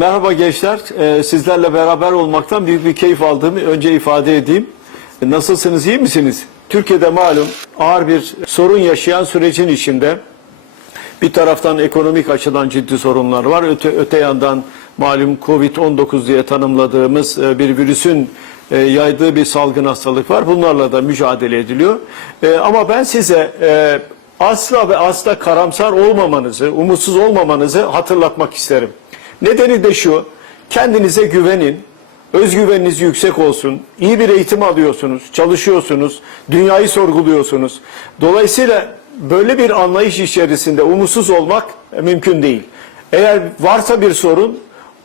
Merhaba gençler. Ee, sizlerle beraber olmaktan büyük bir keyif aldığımı önce ifade edeyim. Nasılsınız, iyi misiniz? Türkiye'de malum ağır bir sorun yaşayan sürecin içinde bir taraftan ekonomik açıdan ciddi sorunlar var. Öte, öte yandan malum Covid-19 diye tanımladığımız e, bir virüsün e, yaydığı bir salgın hastalık var. Bunlarla da mücadele ediliyor. E, Ama ben size asla ve asla karamsar olmamanızı, umutsuz olmamanızı hatırlatmak isterim. Nedeni de şu, kendinize güvenin, özgüveniniz yüksek olsun, iyi bir eğitim alıyorsunuz, çalışıyorsunuz, dünyayı sorguluyorsunuz. Dolayısıyla böyle bir anlayış içerisinde umutsuz olmak mümkün değil. Eğer varsa bir sorun,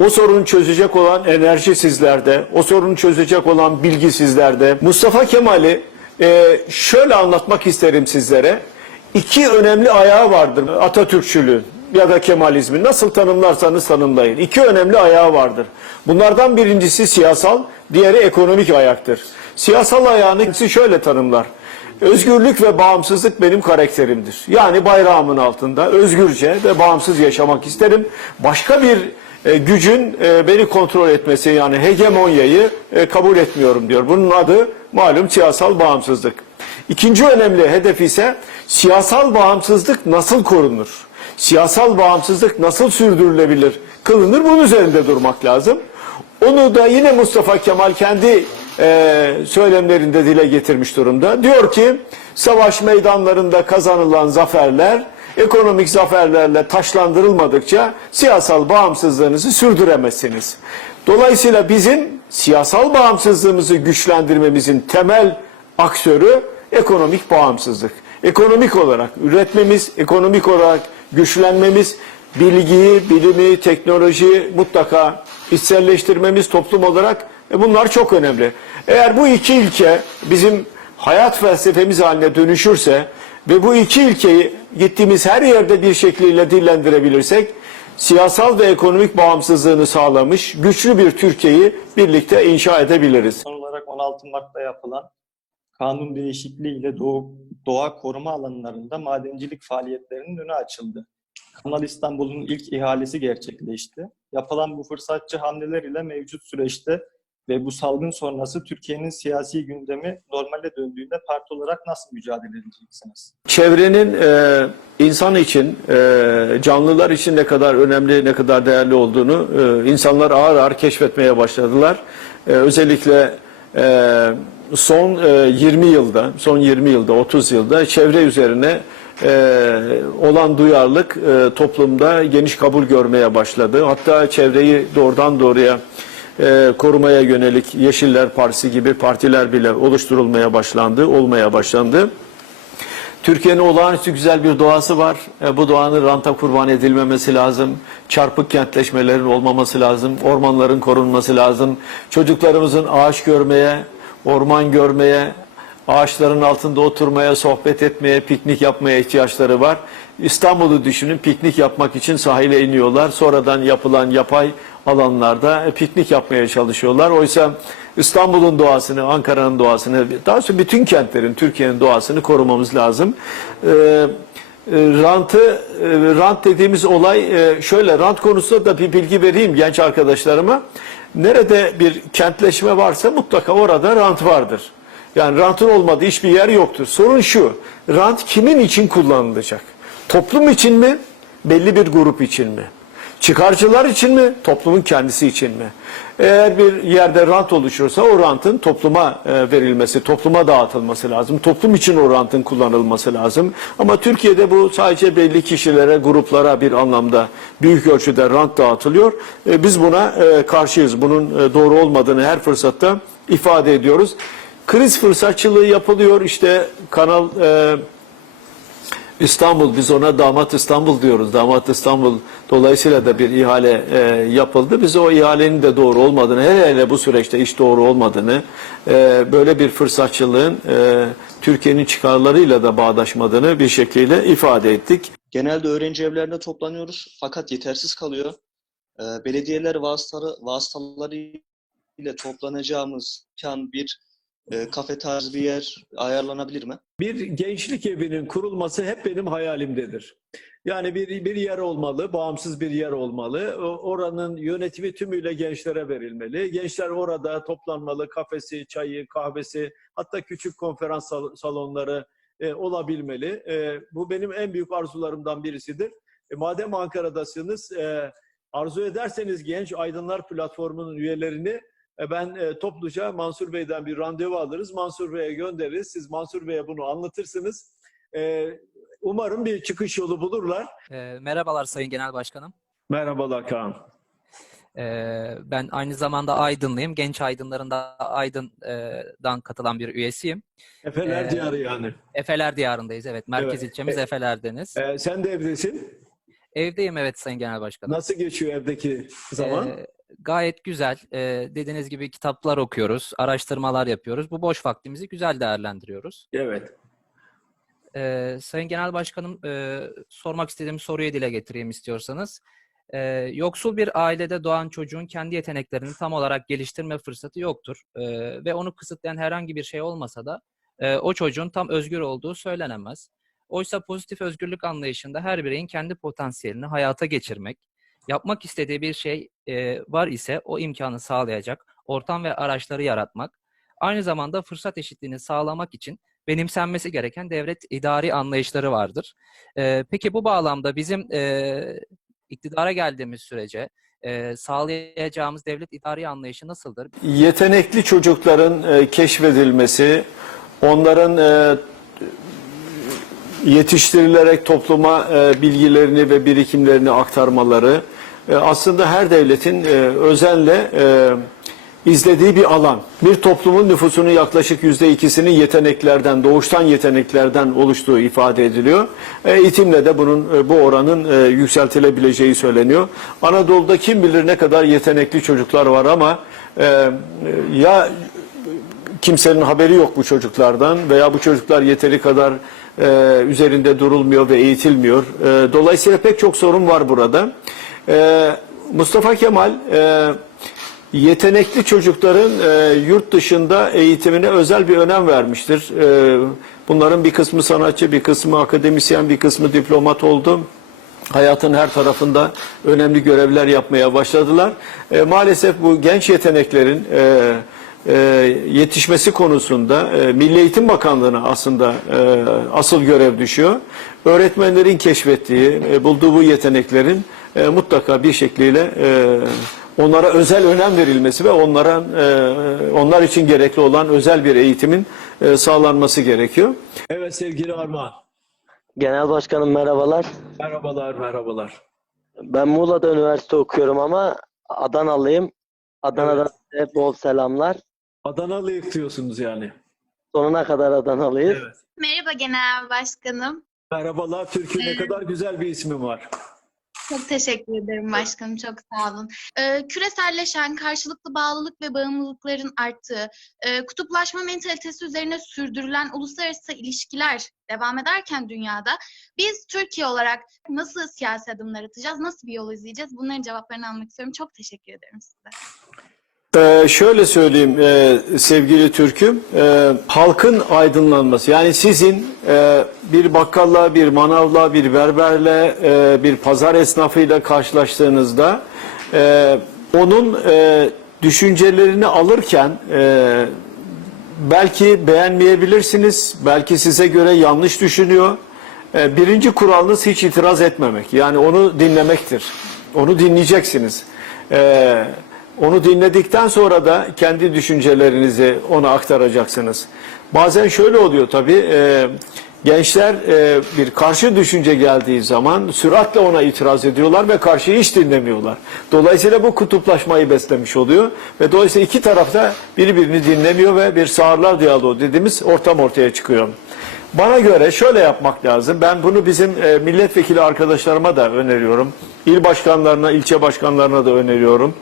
o sorunu çözecek olan enerji sizlerde, o sorunu çözecek olan bilgi sizlerde. Mustafa Kemal'i e, şöyle anlatmak isterim sizlere. İki önemli ayağı vardır Atatürkçülüğün ya da Kemalizmin. Nasıl tanımlarsanız tanımlayın. İki önemli ayağı vardır. Bunlardan birincisi siyasal, diğeri ekonomik ayaktır. Siyasal ayağını şöyle tanımlar. Özgürlük ve bağımsızlık benim karakterimdir. Yani bayrağımın altında özgürce ve bağımsız yaşamak isterim. Başka bir e, gücün e, beni kontrol etmesi yani hegemonyayı e, kabul etmiyorum diyor. Bunun adı malum siyasal bağımsızlık. İkinci önemli hedef ise siyasal bağımsızlık nasıl korunur? Siyasal bağımsızlık nasıl sürdürülebilir, kılınır bunun üzerinde durmak lazım. Onu da yine Mustafa Kemal kendi e, söylemlerinde dile getirmiş durumda. Diyor ki savaş meydanlarında kazanılan zaferler ekonomik zaferlerle taşlandırılmadıkça siyasal bağımsızlığınızı sürdüremezsiniz. Dolayısıyla bizim siyasal bağımsızlığımızı güçlendirmemizin temel aktörü ekonomik bağımsızlık. Ekonomik olarak üretmemiz, ekonomik olarak güçlenmemiz, bilgiyi, bilimi, teknolojiyi mutlaka içselleştirmemiz toplum olarak e, bunlar çok önemli. Eğer bu iki ilke bizim hayat felsefemiz haline dönüşürse ve bu iki ilkeyi gittiğimiz her yerde bir şekliyle dillendirebilirsek siyasal ve ekonomik bağımsızlığını sağlamış güçlü bir Türkiye'yi birlikte inşa edebiliriz. Son olarak 16 Mart'ta yapılan kanun değişikliği ile doğu, doğa koruma alanlarında madencilik faaliyetlerinin önü açıldı. Kanal İstanbul'un ilk ihalesi gerçekleşti. Yapılan bu fırsatçı hamleler ile mevcut süreçte ve bu salgın sonrası Türkiye'nin siyasi gündemi normale döndüğünde parti olarak nasıl mücadele edeceksiniz? Çevrenin e, insan için, e, canlılar için ne kadar önemli, ne kadar değerli olduğunu e, insanlar ağır ağır keşfetmeye başladılar. E, özellikle e, son e, 20 yılda, son 20 yılda, 30 yılda çevre üzerine e, olan duyarlılık e, toplumda geniş kabul görmeye başladı. Hatta çevreyi doğrudan doğruya e, korumaya yönelik Yeşiller Partisi gibi partiler bile oluşturulmaya başlandı, olmaya başlandı. Türkiye'nin olağanüstü güzel bir doğası var. E, bu doğanın ranta kurban edilmemesi lazım. Çarpık kentleşmelerin olmaması lazım. Ormanların korunması lazım. Çocuklarımızın ağaç görmeye, orman görmeye, ağaçların altında oturmaya, sohbet etmeye, piknik yapmaya ihtiyaçları var. İstanbul'u düşünün piknik yapmak için sahile iniyorlar. Sonradan yapılan yapay alanlarda e, piknik yapmaya çalışıyorlar. Oysa İstanbul'un doğasını, Ankara'nın doğasını, daha sonra bütün kentlerin, Türkiye'nin doğasını korumamız lazım. Ee, rantı, e, rant dediğimiz olay şöyle, rant konusunda da bir bilgi vereyim genç arkadaşlarıma. Nerede bir kentleşme varsa mutlaka orada rant vardır. Yani rantın olmadığı hiçbir yer yoktur. Sorun şu, rant kimin için kullanılacak? Toplum için mi? Belli bir grup için mi? Çıkarcılar için mi? Toplumun kendisi için mi? Eğer bir yerde rant oluşursa o rantın topluma e, verilmesi, topluma dağıtılması lazım. Toplum için o rantın kullanılması lazım. Ama Türkiye'de bu sadece belli kişilere, gruplara bir anlamda büyük ölçüde rant dağıtılıyor. E, Biz buna e, karşıyız. Bunun doğru olmadığını her fırsatta ifade ediyoruz. Kriz fırsatçılığı yapılıyor. İşte Kanal İstanbul, biz ona Damat İstanbul diyoruz. Damat İstanbul dolayısıyla da bir ihale e, yapıldı. Biz o ihalenin de doğru olmadığını, hele hele bu süreçte iş doğru olmadığını, e, böyle bir fırsatçılığın e, Türkiye'nin çıkarlarıyla da bağdaşmadığını bir şekliyle ifade ettik. Genelde öğrenci evlerinde toplanıyoruz fakat yetersiz kalıyor. Ee, belediyeler vasıtaları, vasıtaları ile toplanacağımız imkan bir e, kafe tarzı bir yer ayarlanabilir mi? Bir gençlik evinin kurulması hep benim hayalimdedir. Yani bir, bir yer olmalı, bağımsız bir yer olmalı. Oranın yönetimi tümüyle gençlere verilmeli. Gençler orada toplanmalı, kafesi, çayı, kahvesi, hatta küçük konferans sal- salonları e, olabilmeli. E, bu benim en büyük arzularımdan birisidir. E, madem Ankara'dasınız, e, arzu ederseniz Genç Aydınlar Platformu'nun üyelerini ben e, topluca Mansur Bey'den bir randevu alırız. Mansur Bey'e göndeririz. Siz Mansur Bey'e bunu anlatırsınız. E, umarım bir çıkış yolu bulurlar. Ee, merhabalar Sayın Genel Başkanım. Merhabalar Kaan. Ee, ben aynı zamanda Aydınlıyım. Genç Aydınların da Aydın'dan katılan bir üyesiyim. Efeler Ee, Diyarı yani. Efeler Diyarı'ndayız. Evet, merkez Evet. ilçemiz E- Efeler'deniz. E, sen de evdesin. Evdeyim evet Sayın Genel Başkanım. Nasıl geçiyor evdeki zaman? Ee, gayet güzel. Ee, dediğiniz gibi kitaplar okuyoruz, araştırmalar yapıyoruz. Bu boş vaktimizi güzel değerlendiriyoruz. evet. Ee, Sayın Genel Başkanım, e, sormak istediğim soruyu dile getireyim istiyorsanız. Ee, yoksul bir ailede doğan çocuğun kendi yeteneklerini tam olarak geliştirme fırsatı yoktur. Ee, ve onu kısıtlayan herhangi bir şey olmasa da e, o çocuğun tam özgür olduğu söylenemez. Oysa pozitif özgürlük anlayışında her bireyin kendi potansiyelini hayata geçirmek, yapmak istediği bir şey e, var ise o imkanı sağlayacak ortam ve araçları yaratmak, aynı zamanda fırsat eşitliğini sağlamak için benimsenmesi gereken devlet idari anlayışları vardır. Ee, peki bu bağlamda bizim e, iktidara geldiğimiz sürece e, sağlayacağımız devlet idari anlayışı nasıldır? Yetenekli çocukların e, keşfedilmesi, onların e, yetiştirilerek topluma e, bilgilerini ve birikimlerini aktarmaları e, aslında her devletin e, özenle e, izlediği bir alan. Bir toplumun nüfusunun yaklaşık yüzde ikisinin yeteneklerden, doğuştan yeteneklerden oluştuğu ifade ediliyor. Eğitimle de bunun bu oranın yükseltilebileceği söyleniyor. Anadolu'da kim bilir ne kadar yetenekli çocuklar var ama ya kimsenin haberi yok bu çocuklardan veya bu çocuklar yeteri kadar üzerinde durulmuyor ve eğitilmiyor. Dolayısıyla pek çok sorun var burada. E, Mustafa Kemal e, yetenekli çocukların e, yurt dışında eğitimine özel bir önem vermiştir. E, bunların bir kısmı sanatçı, bir kısmı akademisyen, bir kısmı diplomat oldu hayatın her tarafında önemli görevler yapmaya başladılar. E, maalesef bu genç yeteneklerin e, e, yetişmesi konusunda e, Milli Eğitim Bakanlığı'na aslında e, asıl görev düşüyor. Öğretmenlerin keşfettiği, e, bulduğu bu yeteneklerin e, mutlaka bir şekliyle e, onlara özel önem verilmesi ve onlara e, onlar için gerekli olan özel bir eğitimin e, sağlanması gerekiyor. Evet sevgili Armağan. Genel Başkanım merhabalar. Merhabalar, merhabalar. Ben Muğla'da üniversite okuyorum ama Adanalıyım. Adana'dan size bol selamlar. Adanalıyık diyorsunuz yani. Sonuna kadar Adanalıyız. Evet. Merhaba Genel Başkanım. Merhabalar Türkiye ne kadar güzel bir ismi var. Çok teşekkür ederim başkanım. Çok sağ olun. Ee, küreselleşen, karşılıklı bağlılık ve bağımlılıkların arttığı, e, kutuplaşma mentalitesi üzerine sürdürülen uluslararası ilişkiler devam ederken dünyada biz Türkiye olarak nasıl siyasi adımlar atacağız, nasıl bir yol izleyeceğiz? Bunların cevaplarını almak istiyorum. Çok teşekkür ederim size. Ee, şöyle söyleyeyim e, sevgili Türk'üm, e, halkın aydınlanması yani sizin e, bir bakkalla, bir manavla, bir berberle, e, bir pazar esnafıyla karşılaştığınızda e, onun e, düşüncelerini alırken e, belki beğenmeyebilirsiniz, belki size göre yanlış düşünüyor. E, birinci kuralınız hiç itiraz etmemek. Yani onu dinlemektir. Onu dinleyeceksiniz. E, onu dinledikten sonra da kendi düşüncelerinizi ona aktaracaksınız. Bazen şöyle oluyor tabii. e, gençler e, bir karşı düşünce geldiği zaman süratle ona itiraz ediyorlar ve karşıyı hiç dinlemiyorlar. Dolayısıyla bu kutuplaşmayı beslemiş oluyor ve dolayısıyla iki tarafta birbirini dinlemiyor ve bir sağırlar diyaloğu dediğimiz ortam ortaya çıkıyor. Bana göre şöyle yapmak lazım. Ben bunu bizim e, milletvekili arkadaşlarıma da öneriyorum. İl başkanlarına, ilçe başkanlarına da öneriyorum.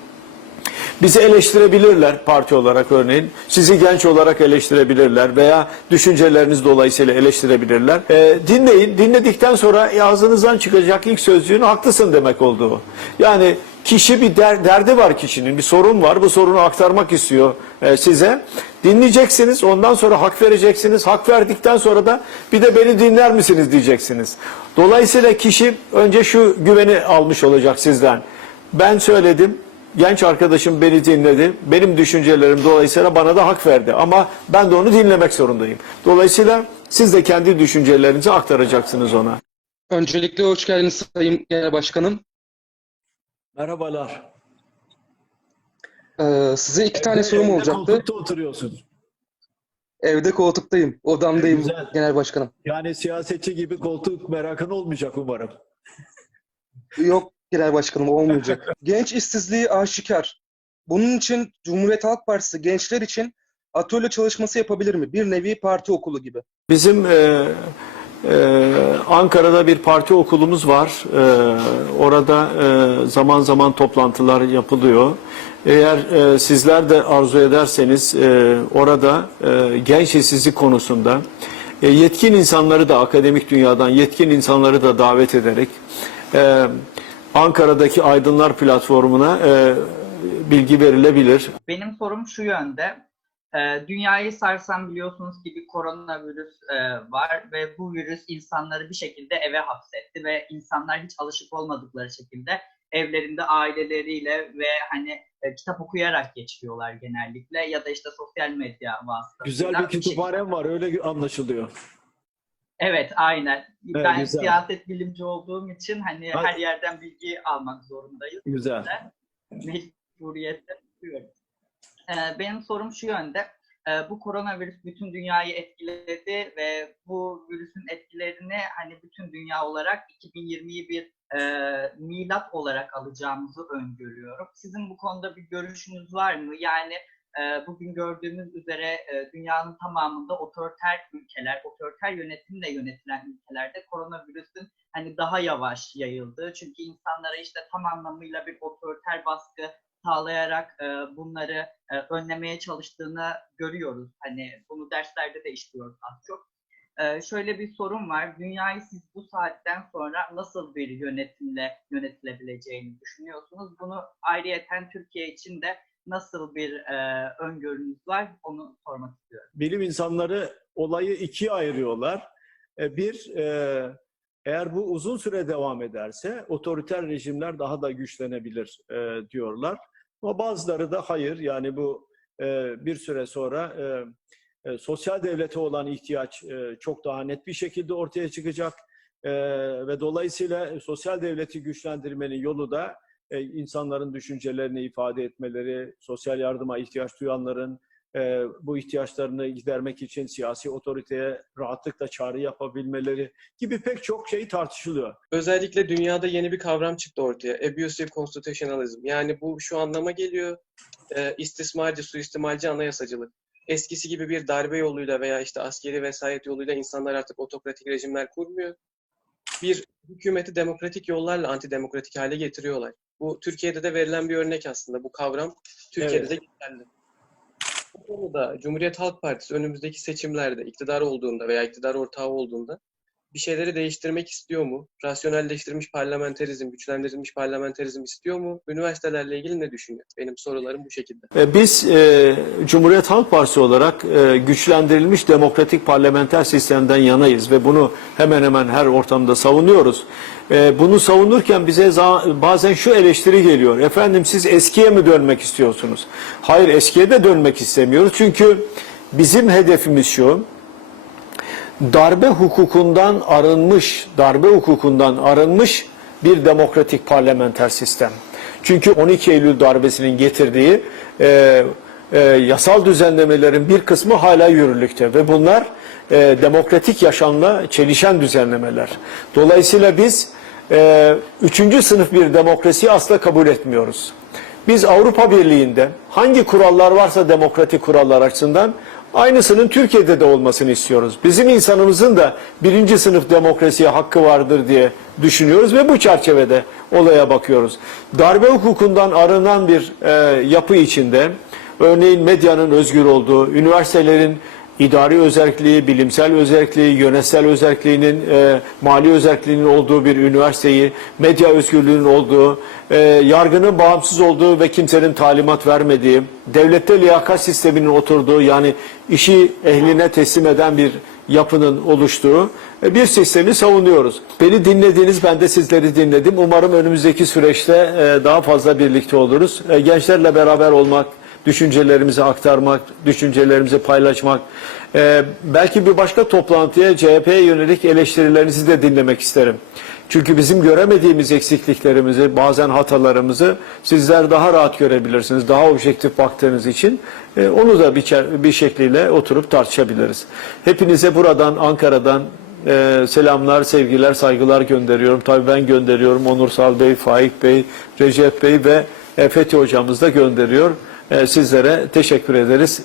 Bizi eleştirebilirler parti olarak örneğin. Sizi genç olarak eleştirebilirler veya düşünceleriniz dolayısıyla eleştirebilirler. E, dinleyin. Dinledikten sonra ağzınızdan çıkacak ilk sözcüğün haklısın demek olduğu. Yani Kişi bir der- derdi var kişinin, bir sorun var. Bu sorunu aktarmak istiyor e, size. Dinleyeceksiniz, ondan sonra hak vereceksiniz. Hak verdikten sonra da bir de beni dinler misiniz diyeceksiniz. Dolayısıyla kişi önce şu güveni almış olacak sizden. Ben söyledim, genç arkadaşım beni dinledi. Benim düşüncelerim dolayısıyla bana da hak verdi. Ama ben de onu dinlemek zorundayım. Dolayısıyla siz de kendi düşüncelerinizi aktaracaksınız ona. Öncelikle hoş geldiniz Sayın Genel Başkanım. Merhabalar. Ee, size iki tane sorum olacaktı. oturuyorsun. Evde koltuktayım, odamdayım Güzel. Genel Başkanım. Yani siyasetçi gibi koltuk merakın olmayacak umarım. Yok Genel Başkanım olmayacak. Genç işsizliği aşikar. Bunun için Cumhuriyet Halk Partisi gençler için atölye çalışması yapabilir mi? Bir nevi parti okulu gibi. Bizim e, e, Ankara'da bir parti okulumuz var. E, orada e, zaman zaman toplantılar yapılıyor. Eğer e, sizler de arzu ederseniz e, orada e, genç işsizlik konusunda e, yetkin insanları da akademik dünyadan yetkin insanları da davet ederek e, Ankara'daki Aydınlar platformuna e, bilgi verilebilir. Benim sorum şu yönde. Ee, dünyayı sarsan biliyorsunuz ki bir koronavirüs e, var ve bu virüs insanları bir şekilde eve hapsetti ve insanlar hiç alışık olmadıkları şekilde evlerinde aileleriyle ve hani e, kitap okuyarak geçiriyorlar genellikle ya da işte sosyal medya vasıtasıyla. Güzel bir kütüphanem var öyle anlaşılıyor. Evet, aynen. ben güzel. siyaset bilimci olduğum için hani Hadi. her yerden bilgi almak zorundayız. Güzel. mecburiyetten tutuyorum. Ee, benim sorum şu yönde. Ee, bu koronavirüs bütün dünyayı etkiledi ve bu virüsün etkilerini hani bütün dünya olarak 2020'yi bir e, milat olarak alacağımızı öngörüyorum. Sizin bu konuda bir görüşünüz var mı? Yani e, bugün gördüğümüz üzere e, dünyanın tamamında otoriter ülkeler, otoriter yönetimle yönetilen ülkelerde koronavirüsün hani daha yavaş yayıldığı. Çünkü insanlara işte tam anlamıyla bir otoriter baskı sağlayarak e, bunları e, önlemeye çalıştığını görüyoruz. Hani bunu derslerde de işliyoruz az çok. Şöyle bir sorun var. Dünyayı siz bu saatten sonra nasıl bir yönetimle yönetilebileceğini düşünüyorsunuz? Bunu ayrıyeten Türkiye için de nasıl bir e, öngörünüz var? Onu sormak istiyorum. bilim insanları olayı ikiye ayırıyorlar. E, Bir, e, eğer bu uzun süre devam ederse otoriter rejimler daha da güçlenebilir e, diyorlar. Ama bazıları da hayır, yani bu e, bir süre sonra e, e, sosyal devlete olan ihtiyaç e, çok daha net bir şekilde ortaya çıkacak. E, ve dolayısıyla sosyal devleti güçlendirmenin yolu da e, insanların düşüncelerini ifade etmeleri, sosyal yardıma ihtiyaç duyanların e, bu ihtiyaçlarını gidermek için siyasi otoriteye rahatlıkla çağrı yapabilmeleri gibi pek çok şey tartışılıyor. Özellikle dünyada yeni bir kavram çıktı ortaya. Abusive constitutionalism. Yani bu şu anlama geliyor. E, istismarcı, suistimalci anayasacılık. Eskisi gibi bir darbe yoluyla veya işte askeri vesayet yoluyla insanlar artık otokratik rejimler kurmuyor. Bir hükümeti demokratik yollarla antidemokratik hale getiriyorlar. Bu Türkiye'de de verilen bir örnek aslında. Bu kavram Türkiye'de Evet. de geçerli. Bu konuda Cumhuriyet Halk Partisi önümüzdeki seçimlerde iktidar olduğunda veya iktidar ortağı olduğunda bir şeyleri değiştirmek istiyor mu? Rasyonelleştirilmiş parlamenterizm, güçlendirilmiş parlamenterizm istiyor mu? Üniversitelerle ilgili ne düşünüyor? Benim sorularım bu şekilde. E, Biz e, Cumhuriyet Halk Partisi olarak e, güçlendirilmiş demokratik parlamenter sistemden yanayız ve bunu hemen hemen her ortamda savunuyoruz. E, bunu savunurken bize bazen şu eleştiri geliyor. Efendim siz eskiye mi dönmek istiyorsunuz? Hayır eskiye de dönmek istemiyoruz. Çünkü bizim hedefimiz şu. Darbe hukukundan arınmış, darbe hukukundan arınmış bir demokratik parlamenter sistem. Çünkü 12 Eylül darbesinin getirdiği e, e, yasal düzenlemelerin bir kısmı hala yürürlükte ve bunlar e, demokratik yaşamla çelişen düzenlemeler. Dolayısıyla biz e, üçüncü sınıf bir demokrasiyi asla kabul etmiyoruz. Biz Avrupa Birliği'nde hangi kurallar varsa demokratik kurallar açısından aynısının Türkiye'de de olmasını istiyoruz. Bizim insanımızın da birinci sınıf demokrasiye hakkı vardır diye düşünüyoruz ve bu çerçevede olaya bakıyoruz. Darbe hukukundan arınan bir e, yapı içinde örneğin medyanın özgür olduğu, üniversitelerin idari özelliği, bilimsel özelliği, yönetsel özelliğinin, e, mali özelliğinin olduğu bir üniversiteyi, medya özgürlüğünün olduğu, e, yargının bağımsız olduğu ve kimsenin talimat vermediği, devlette liyakat sisteminin oturduğu yani işi ehline teslim eden bir yapının oluştuğu e, bir sistemi savunuyoruz. Beni dinlediniz, ben de sizleri dinledim. Umarım önümüzdeki süreçte e, daha fazla birlikte oluruz. E, Gençlerle beraber olmak, düşüncelerimizi aktarmak, düşüncelerimizi paylaşmak. Ee, belki bir başka toplantıya CHP'ye yönelik eleştirilerinizi de dinlemek isterim. Çünkü bizim göremediğimiz eksikliklerimizi, bazen hatalarımızı sizler daha rahat görebilirsiniz. Daha objektif baktığınız için Ee, onu da bir, bir şekliyle oturup tartışabiliriz. Hepinize buradan, Ankara'dan e, selamlar, sevgiler, saygılar gönderiyorum. Tabii ben gönderiyorum. Onursal Bey, Faik Bey, Recep Bey ve e, Fethi Hocamız da gönderiyor. E, sizlere teşekkür ederiz.